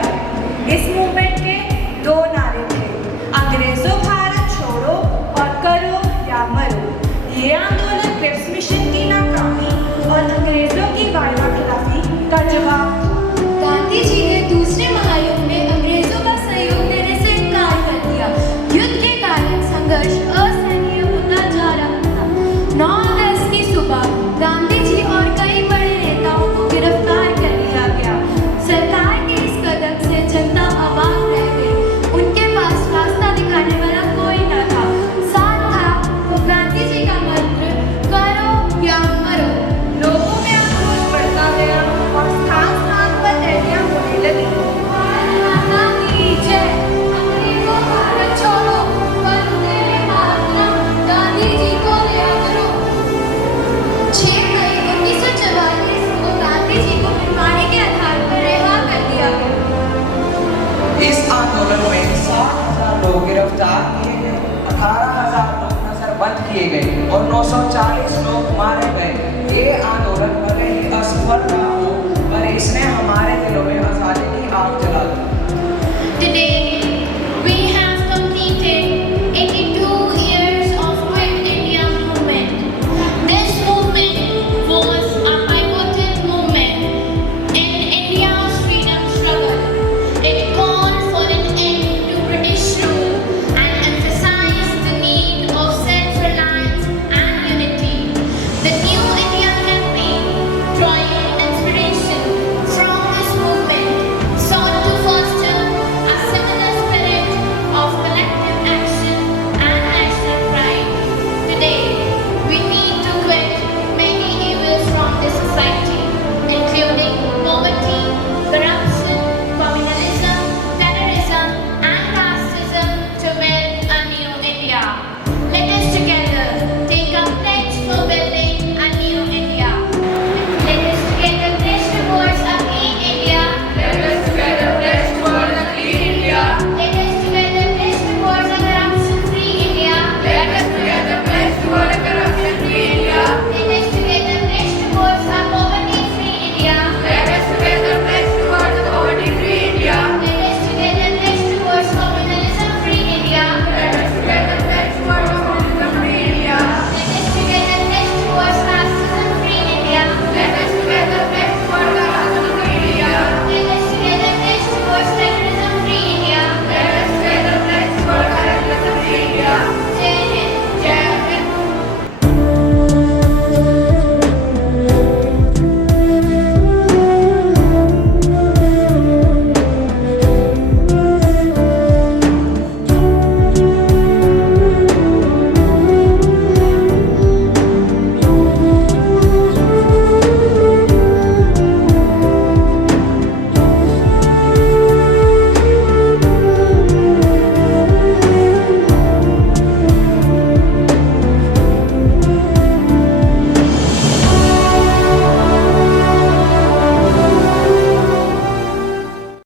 है। इस मूवमेंट के 2 नारे थे, अंग्रेजों भारत छोड़ो और करो या मरो। ये आंदोलन क्रिप्स मिशन की नाकामी और अंग्रेजों की वायदा खिलाफी का जवाब था। गांधी जी ने दूसरे महायुद्ध में अंग्रेजों का सहयोग देने से इनकार कर दिया। युद्ध के कारण संघर्ष असहनीय होता जा रहा था। 9 अगस्त की सुबह गांधी जी और कई बड़े नेताओं को गिरफ्तार कर लिया गया। सरकार के इस कदम से जनता अवाक रह गई। उनके पास रास्ता दिखाने वाला कोई न था। साथ था वो गांधी जी का मंत्र, करो या मरो। लोगों में आक्रोश बढ़ता गया और स्थान स्थान पर रैलियां होने लगी। महात्मा की जय, अंग्रेजों भारत छोड़ो, वंदे मातरम, गांधी जी को रिहा करो। 6 मई 1944 को गांधी जी को बीमारी के आधार पर रिहा कर दिया गया। इस आंदोलन में 60,000 लोग गिरफ्तार किए गए, 18,000 लोग नजरबंद किए गए और 940 लोग मारे गए। ये आंदोलन भले ही असफल रहा हो, पर इसने हमारे दिलों में आजादी की आग जला